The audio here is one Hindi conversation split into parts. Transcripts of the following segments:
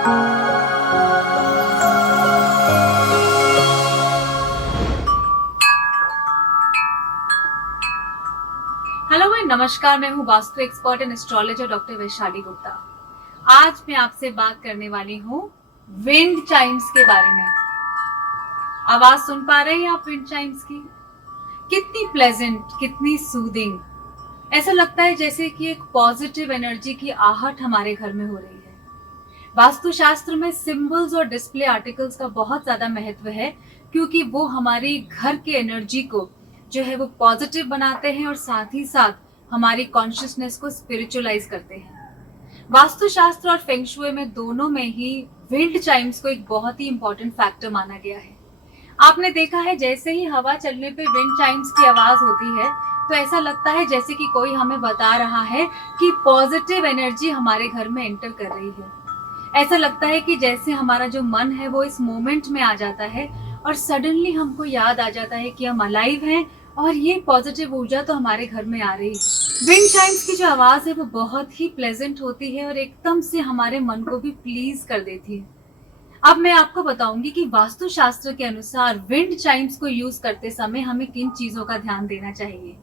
हेलो भाई, नमस्कार। मैं हूँ vastu expert and astrologer doctor Vaishali Gupta. आज मैं आपसे बात करने वाली हूँ विंड चाइम्स के बारे में। आवाज सुन पा रहे हैं आप विंड चाइम्स की? कितनी प्लेजेंट, कितनी सूदिंग। ऐसा लगता है जैसे कि एक पॉजिटिव एनर्जी की आहट हमारे घर में हो रही है। वास्तुशास्त्र में सिंबल्स और डिस्प्ले आर्टिकल्स का बहुत ज्यादा महत्व है, क्योंकि वो हमारी घर के एनर्जी को जो है वो पॉजिटिव बनाते हैं और साथ ही साथ हमारी कॉन्शियसनेस को स्पिरिचुअलाइज करते हैं। वास्तुशास्त्र और फेंग शुई में दोनों में ही विंड चाइम्स को एक बहुत ही इंपॉर्टेंट फैक्टर माना गया है। आपने देखा है, जैसे ही हवा चलने पे विंड चाइम्स की आवाज होती है तो ऐसा लगता है जैसे कि कोई हमें बता रहा है कि पॉजिटिव एनर्जी हमारे घर में एंटर कर रही है। ऐसा लगता है कि जैसे हमारा जो मन है वो इस मोमेंट में आ जाता है और सडनली हमको याद आ जाता है कि हम अलाइव हैं और ये पॉजिटिव ऊर्जा तो हमारे घर में आ रही है। विंड चाइम्स की जो आवाज है वो बहुत ही प्लेजेंट होती है और एकदम से हमारे मन को भी प्लीज कर देती है। अब मैं आपको बताऊंगी कि वास्तुशास्त्र के अनुसार विंड चाइम्स को यूज करते समय हमें किन चीजों का ध्यान देना चाहिए।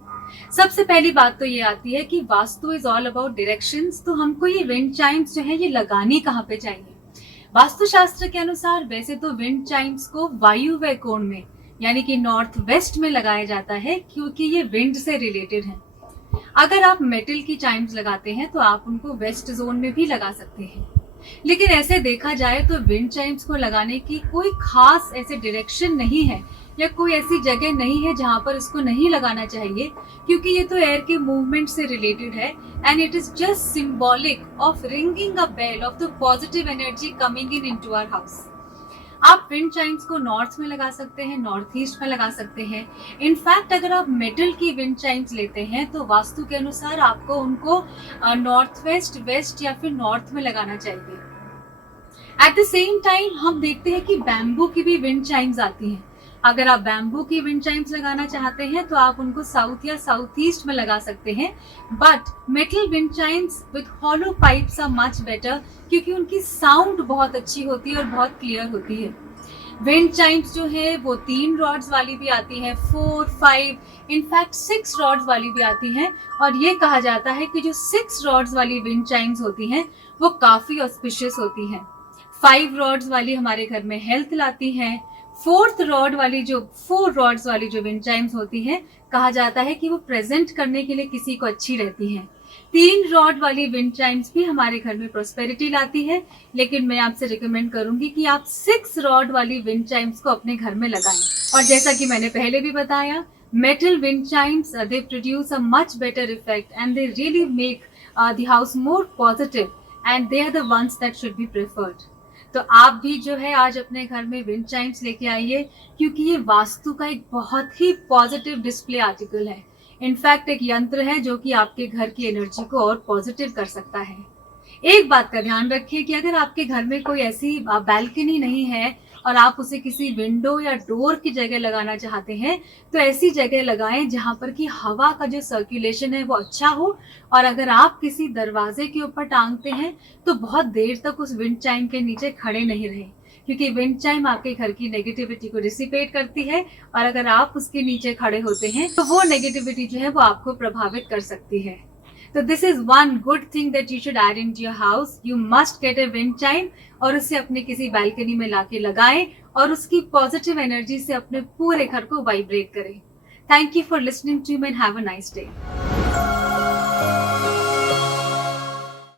सबसे पहली बात तो ये आती है कि vastu is all about directions. तो हमको ये विंड चाइम्स जो है ये लगानी कहाँ पे चाहिए? वास्तुशास्त्र के अनुसार वैसे तो विंड चाइम्स को वायुव्य कोण में यानी कि नॉर्थ वेस्ट में लगाया जाता है, क्योंकि ये विंड से रिलेटेड है। अगर आप मेटल की चाइम्स लगाते हैं तो आप उनको वेस्ट जोन में भी लगा सकते हैं। लेकिन ऐसे देखा जाए तो विंड चाइम्स को लगाने की कोई खास ऐसे डायरेक्शन नहीं है या कोई ऐसी जगह नहीं है जहां पर इसको नहीं लगाना चाहिए, क्योंकि ये तो एयर के मूवमेंट से रिलेटेड है and it is just symbolic of ringing a bell of the positive energy coming in into our house. आप विंड चाइम्स को नॉर्थ में लगा सकते हैं, नॉर्थ ईस्ट में लगा सकते हैं। इनफैक्ट अगर आप मेटल की विंड चाइम्स लेते हैं तो वास्तु के अनुसार आपको उनको नॉर्थ वेस्ट, वेस्ट या फिर नॉर्थ में लगाना चाहिए। एट द सेम टाइम हम देखते हैं कि बैम्बू की भी विंड चाइम्स आती हैं। अगर आप बैम्बू की विंड चाइम्स लगाना चाहते हैं तो आप उनको साउथ या साउथ ईस्ट में लगा सकते हैं। But metal wind chimes with hollow pipes are much better, क्योंकि उनकी साउंड बहुत अच्छी होती है और बहुत क्लियर होती है। विंड चाइम्स जो है वो 3 रॉड्स वाली भी आती है, 4, 5, इनफैक्ट 6 रॉड्स वाली भी आती हैं। और ये कहा जाता है कि जो 6 रॉड्स वाली विंड चाइम्स होती हैं वो काफी ऑस्पिशियस होती हैं। 5 रॉड्स वाली हमारे घर में हेल्थ लाती हैं। 4 रॉड्स वाली जो विंड चाइम्स होती हैं, कहा जाता है कि वो प्रेजेंट करने के लिए किसी को अच्छी रहती हैं। 3 रॉड वाली विंड चाइम्स भी हमारे घर में प्रोस्पेरिटी लाती है, लेकिन मैं आपसे रिकमेंड करूंगी कि आप 6 रॉड वाली विंड चाइम्स को अपने घर में लगाएं। और जैसा कि मैंने पहले भी बताया, metal wind chimes they produce a much better effect and they really make the house more positive and they are the ones that should be preferred. तो आप भी जो है आज अपने घर में विंड चाइम्स लेके आइए, क्योंकि ये वास्तु का एक बहुत ही पॉजिटिव डिस्प्ले आर्टिकल है। इनफैक्ट एक यंत्र है जो कि आपके घर की एनर्जी को और पॉजिटिव कर सकता है। एक बात का ध्यान रखिए कि अगर आपके घर में कोई ऐसी बैल्कनी नहीं है और आप उसे किसी विंडो या डोर की जगह लगाना चाहते हैं तो ऐसी जगह लगाएं जहां पर कि हवा का जो सर्कुलेशन है वो अच्छा हो। और अगर आप किसी दरवाजे के ऊपर टांगते हैं तो बहुत देर तक उस विंड चाइम के नीचे खड़े नहीं रहें, क्योंकि विंड चाइम आपके घर की नेगेटिविटी को डिसिपेट करती है और अगर आप उसके नीचे खड़े होते हैं तो वो नेगेटिविटी जो है वो आपको प्रभावित कर सकती है। तो this is one good thing that you should add in to your house. You must get a wind chime और उसे अपने किसी बालकनी में लाके लगाएं और उसकी पॉजिटिव एनर्जी से अपने पूरे घर को वाइब्रेट करें। Thank you for listening to me and have a nice day.